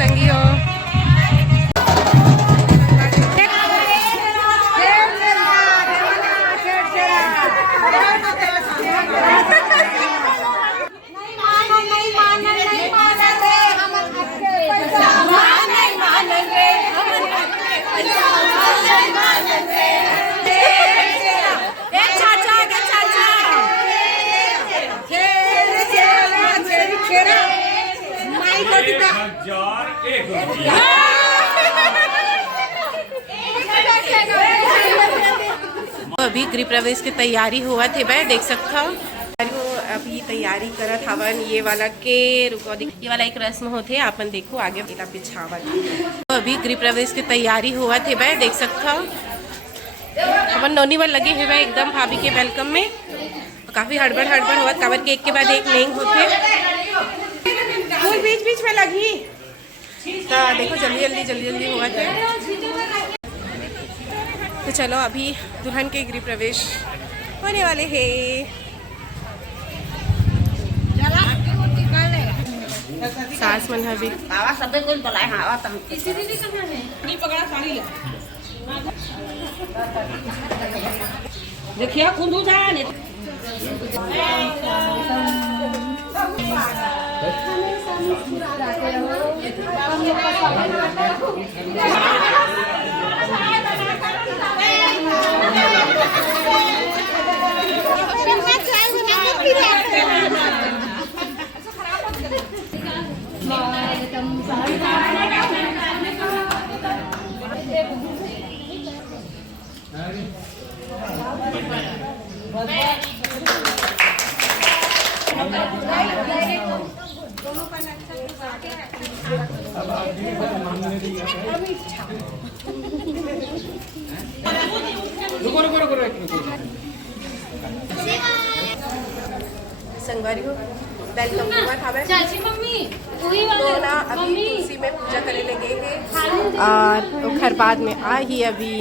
संगी हो। अभी गृह प्रवेश की तैयारी हुआ थे भाई, देख सकता हो। अभी तैयारी करत हवन ये वाला के रुको, ये वाला एक रस्म होते आपन देखो आगे पिछावत। अभी गृह प्रवेश की तैयारी हुआ थे भाई, देख सकता हो। अपन नौनी वाल लगे है भाई एकदम भाभी के वेलकम में। काफी हड़बड़ हुआ, काबर के एक के बाद एक नहीं होते, फूल बीच बीच में लगी तो देखो जल्दी हुआ थे। तो चलो अभी दुल्हन के गृह प्रवेश होने वाले हैं। सास मन भी देखिए कुंदू जाने संगवारी हो वेलकम चाची मम्मी तो ना अभी तुलसी में पूजा करे लगे हैं और घर बाद में आ ही अभी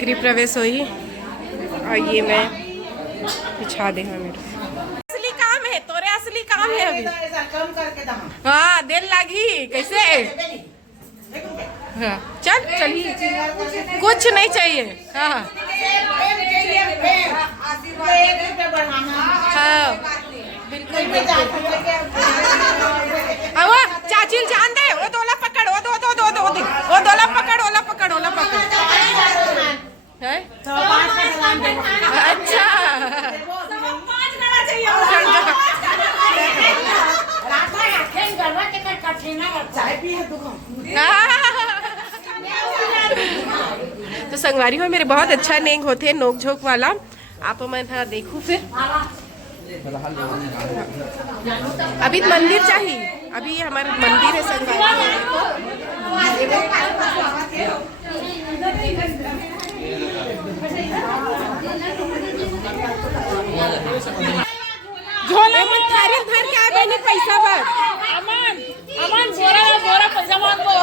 गृह प्रवेश हुई और ये मैं बिछा दे मेरे असली काम है, तोरे असली काम है अभी। हाँ दिल लगी कैसे। हाँ चल चलिए, कुछ नहीं चाहिए। हाँ हाँ बिल्कुल अब चाची जान दे वो दोला पकड़, वो दोला पकड़, ओला पकड़ है। अच्छा तो संगवारी हो मेरे बहुत अच्छा नेंग होते नोक झोंक वाला। आप मैं था देखू फिर अभी मंदिर चाहिए, अभी हमारा मंदिर है संगवारी। झोला में थारी भर के आ गई पैसा भर। अमन बोरा पैसा मांगो।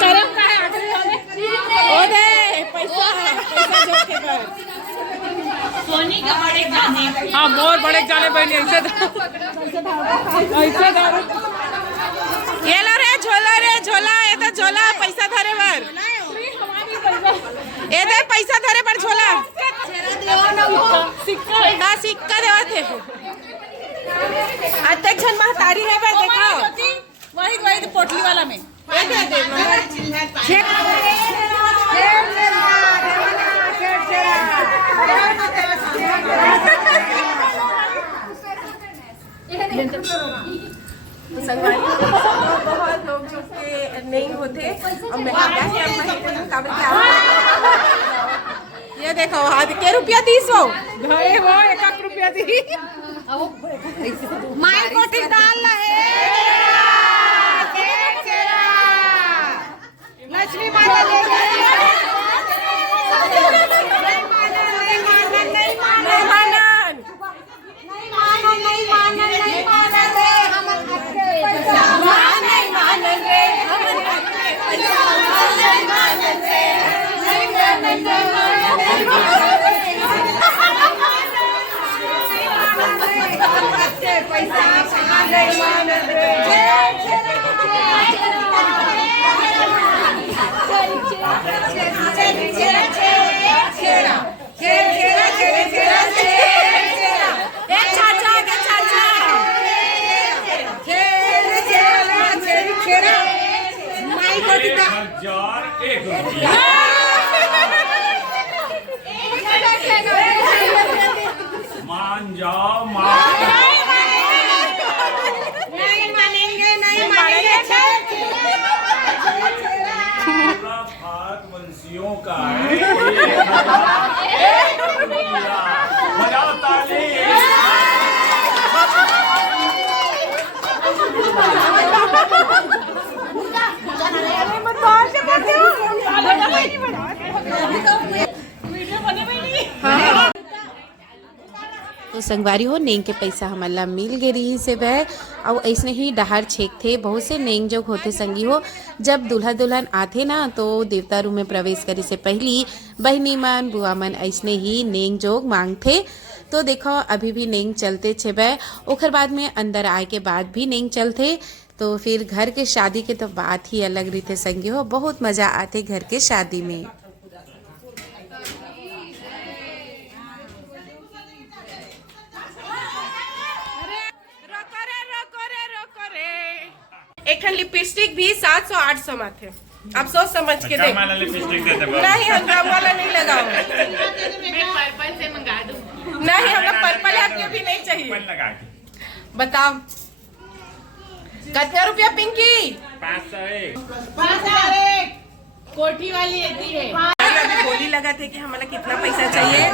करम का है ओ दे पैसा जोड़ के कर सोनी के बड़े जाने। हाँ मोर बड़े जाने बहनी ऐसे ये लो रे झोला ये तो झोला पैसा धरे भर, ये दे पैसा धरे पर झोला सिक्का देवा थे। अध्यक्ष महतारी है भाई देखो वही पोटली वाला में बहुत लोग जो के नहीं होते ये देखो हाथ के रुपया 30 वो 1 रुपया दी माई कोटी डाल लक्ष्मी माता मान जाओ मान नहीं मानेंगे, नहीं मानेंगे। पूरा भाग वंशियों का है। बजाओ ताली। तो संगवारी हो नेंग के पैसा हमला मिल गए रही से वह और ऐसने ही डहार छेक थे। बहुत से नेंग जोग होते संगी हो, जब दूल्हा दुल्हन आते ना तो देवता रूम में प्रवेश करे से पहली बहनी मन बुआ मन ऐसने ही नेंग जोग मांगते। तो देखो अभी भी नेंग चलते छे वह, ओखर बाद में अंदर आए के बाद भी नेंग चलते। तो फिर घर के शादी के तो बात ही अलग रीते संगी हो, बहुत मजा आते घर के शादी में। एक लिपस्टिक भी 700-800 में थे। अब सोच समझ के देख। लिपस्टिक दे दे। नहीं हम काम वाला नहीं लगाओ। मैं पर्पल से मंगा दूं। नहीं हमें पर्पल आपके भी नहीं चाहिए। लगा के बताओ कितना रुपया पिंकी? 501 कोठी वाली येती है। अभी बोली लगा थे कि हमारा कितना पैसा चाहिए।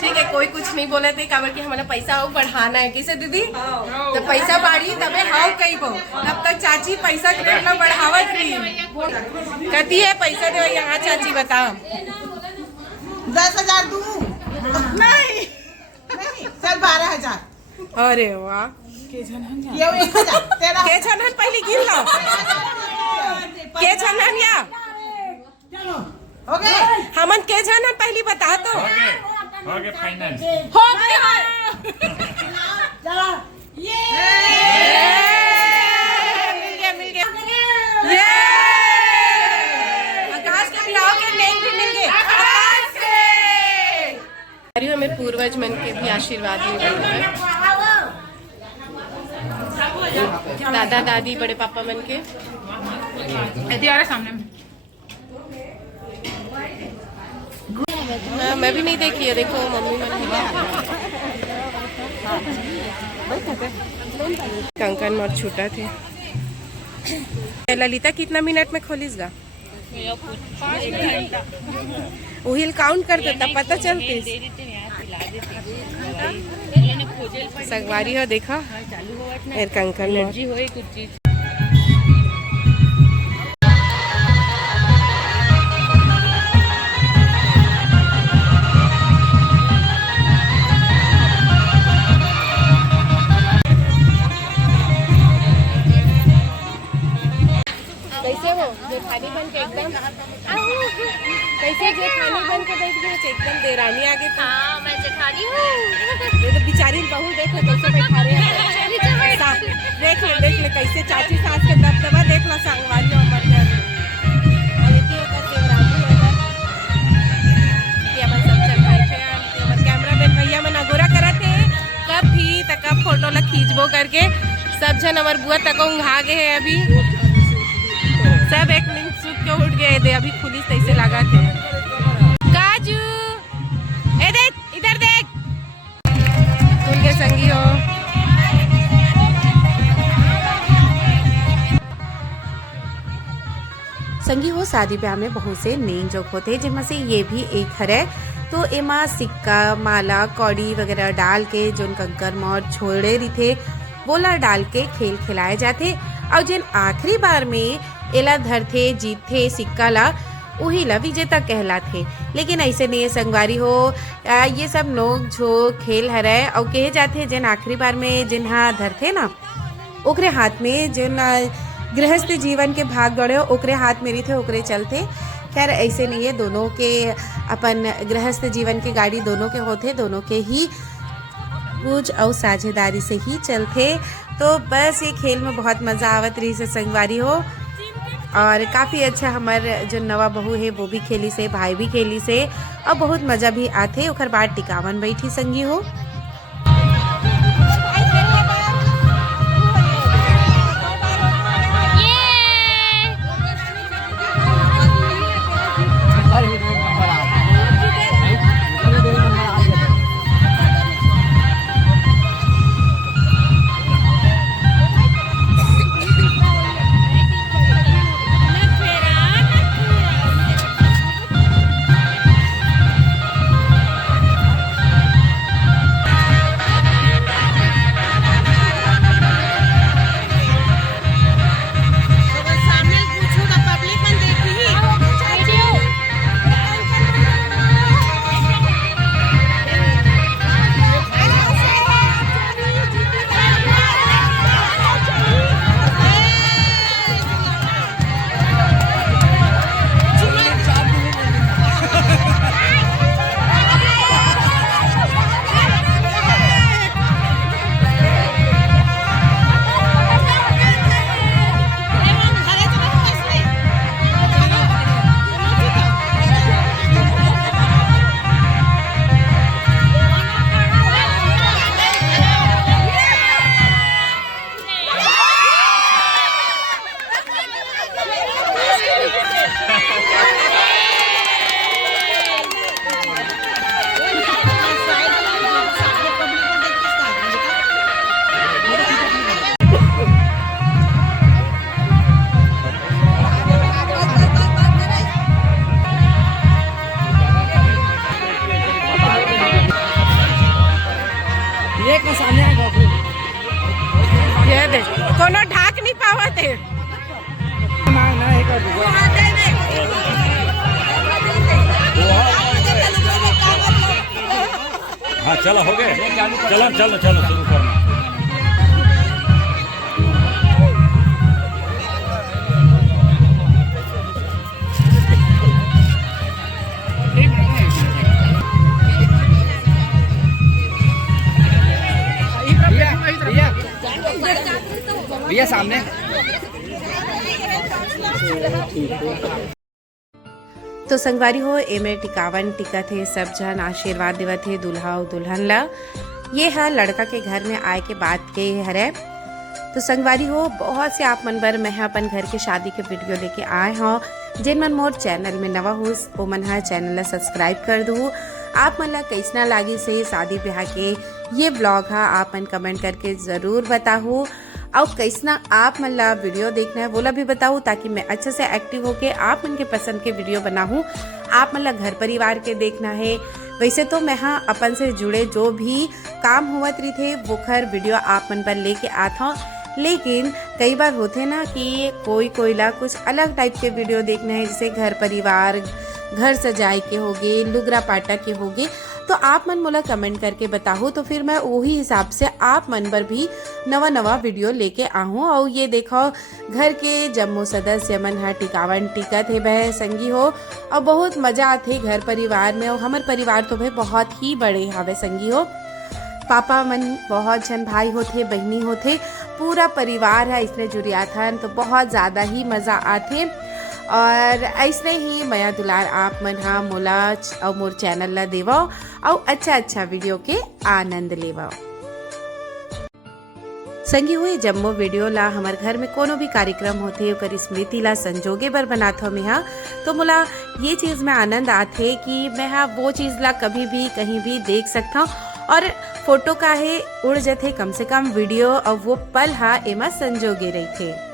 ठीक है कोई कुछ नहीं बोले थे काबर कि हमारा पैसा और बढ़ाना है। कैसे दीदी? तो पैसा बढ़ी तबे हाउ कही बो, तब तक चाची पैसा के रेट में बढ़ावत रही। कहती है पैसा दे यहाँ चाची बताओ। 10,000 दूं? नहीं सर 12,000। अरे वाह ये 1,000 तेरा के छनन पहले गिन लो। के छनन या हो गए। हमन के छनन पहली बता तो। हो गए फाइनल। हो गए चलो ये मिल गया ये आकाश के बिहाव के नेम भी मिल गए। आकाश के अरे हमें पूर्वज मन के भी आशीर्वाद मिल रहे हैं। दादा दादी बड़े पापा मन के सामने में मैं भी नहीं देखी है। देखो मम्मी कंकन मोर छूटा थे। ललिता कितना मिनट में खोलिसगा? वही काउंट करते तब पता चलते। संगवारी हो देखा कंकन मोर जेठानी बन के एकदम कैसे जेठानी बन के बैठ गए एकदम देरानी आगे। हाँ मैं जेठानी हूँ। ये तो बेचारी बहू देख ले कैसे बैठा रहे हैं। देख ले कैसे चाची सास के दबदबा देख लो। संगवारी और मर्दन और ये होता देवरानी होता कि अपन सब चल बैठे हैं। अपन कैमरामैन भैया मन अगोरा करत है कब भी तक फोटो ला खींचबो करके। सब जन हमार बुआ तक उंघा गए है। अभी सब एक मिनट सूत के उठ गए थे। अभी पुलिस ऐसे लगा थे। काजू ए देख इधर देख स्कूल के संगी हो। संगी हो शादी ब्याह में बहुत से नेम जोक होते हैं जिनमें से ये भी एक है। तो एमा सिक्का माला कौड़ी वगैरह डाल के जो कंकर मोर छोड़े रही थे बोला डाल के खेल खिलाए जाते। और जिन आखिरी बार में एला धरथे जीतथे सिक्का ला वही ला विजेता कहलाथे। लेकिन ऐसे नहीं है संगवारी हो। ये सब नोक झोंक खेल हरय और कहे जाते जिन आखिरी बार में जिन्हा धरथे ना ओकरे हाथ में जिन गृहस्थ जीवन के भाग गड़े ओकरे हाथ में रही थे ओकरे चलते। खैर ऐसे नहीं है, दोनों के अपन गृहस्थ जीवन के गाड़ी दोनों के होते, दोनों के ही कुछ और साझेदारी से ही चलते। तो बस ये खेल में बहुत मज़ा आवत रही से संगवारी हो। और काफ़ी अच्छा हमारे जो नवा बहू है वो भी खेली से, भाई भी खेली से और बहुत मज़ा भी आते। ओकर बाद टिकावन बैठी संगी हो। एक में सामने आएगा ये दे कोनो ढाक नहीं पावत है। हाँ चलो हो गए, चलो चलो चलो शुरू करना। भैया सामने। तो संगवारी हो एमे टिकावन टिका थे, सब जन आशीर्वाद देवत थे दुल्हा और दुल्हन ला। ये है लड़का के घर में आए के बाद के हरे। तो संगवारी हो बहुत से आप मन बर मैं अपन घर के शादी के वीडियो लेके आए हूँ। जिन मन मोर चैनल में नवा हो ओ मन हा चैनल ला सब्सक्राइब कर दू। आप मन ला कैसना लागी से शादी ब्याह के ये ब्लॉग हा आप मन कमेंट करके ज़रूर बताओ। और कैसना आप मन ला वीडियो देखना है बोला भी बताओ, ताकि मैं अच्छे से एक्टिव होके आप मन के पसंद के वीडियो बनाऊँ। आप मन ला घर परिवार के देखना है। वैसे तो मैं हाँ अपन से जुड़े जो भी काम हुआ रही थे वो खर वीडियो आप मन पर लेके आता हूँ, लेकिन कई बार होते ना कि कोई ला कुछ अलग टाइप के वीडियो देखना है, जैसे घर परिवार, घर सजाए के होगे, लुगरा पाटा के होगे। तो आप मन मोला कमेंट करके बताओ, तो फिर मैं वही हिसाब से आप मन पर भी नवा वीडियो लेके आऊँ। और ये देखो घर के जम्मू सदस्य मन हा टिकावन टिकत है बह संगी हो, और बहुत मजा आते घर परिवार में। और हमारे परिवार तो भाई बहुत ही बड़े हवे संगी हो। पापा मन बहुत जन भाई होते, बहनी होते, पूरा परिवार है इसलिए जुड़िया था, तो बहुत ज़्यादा ही मज़ा आते। और ऐसे ही मया दुलार आप मन हा मोला और मोर चैनल ला देवा और अच्छा वीडियो के आनंद लेवा। संगी हुई जम्मो वीडियो ला हमारे घर में कोनो भी कार्यक्रम होते ओकर स्मृति ला संजोगे बर बनात हो मैं हा, तो मोला ये चीज़ में आनंद आते कि मैं हा वो चीज़ ला कभी भी कहीं भी देख सकता हूँ। और फोटो का है उड़ जाते कम से कम वीडियो, और वो पल हा एमा संजोगे रही थे।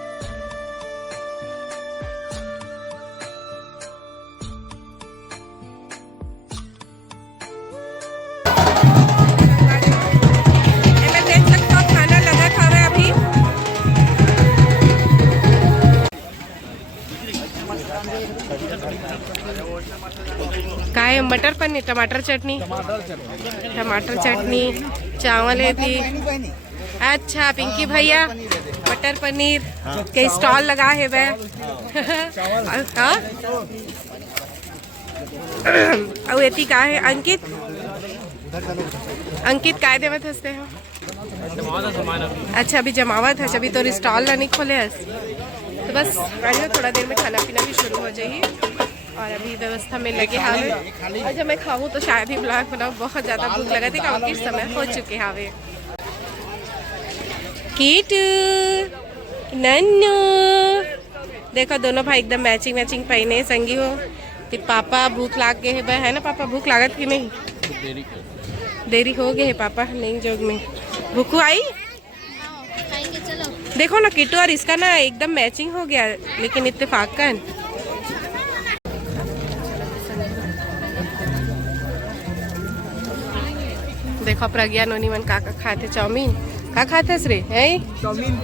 काय मटर पनीर, टमाटर चटनी चावल है थी। अच्छा पिंकी भैया मटर पनीर के स्टॉल लगा है वह। और एती का है अंकित काय देवत हंसते हो? अच्छा अभी जमावत है, अभी तो स्टॉल ला नहीं खोले हस। तो बस थोड़ा देर में खाना पीना भी शुरू हो जाइए, और अभी व्यवस्था में लगे हावे। और जब मैं खाऊँ तो शायद ही ब्लॉग बनाऊँ, बहुत ज़्यादा भूख लगा थी क्योंकि समय हो चुके हावे। कीटू नन्नू देखो दोनों भाई एकदम मैचिंग पहने संगी हो। तो पापा भूख लाग गए है ना? पापा भूख लागत कि नहीं? देरी हो गए है पापा नहीं जोग में। भूखू आई देखो ना किट्टू और इसका ना एकदम मैचिंग हो गया, लेकिन इत्तेफाकन। देखो प्रज्ञा नोनी मन का खाते चाउमीन का खाते रे है चाउमीन।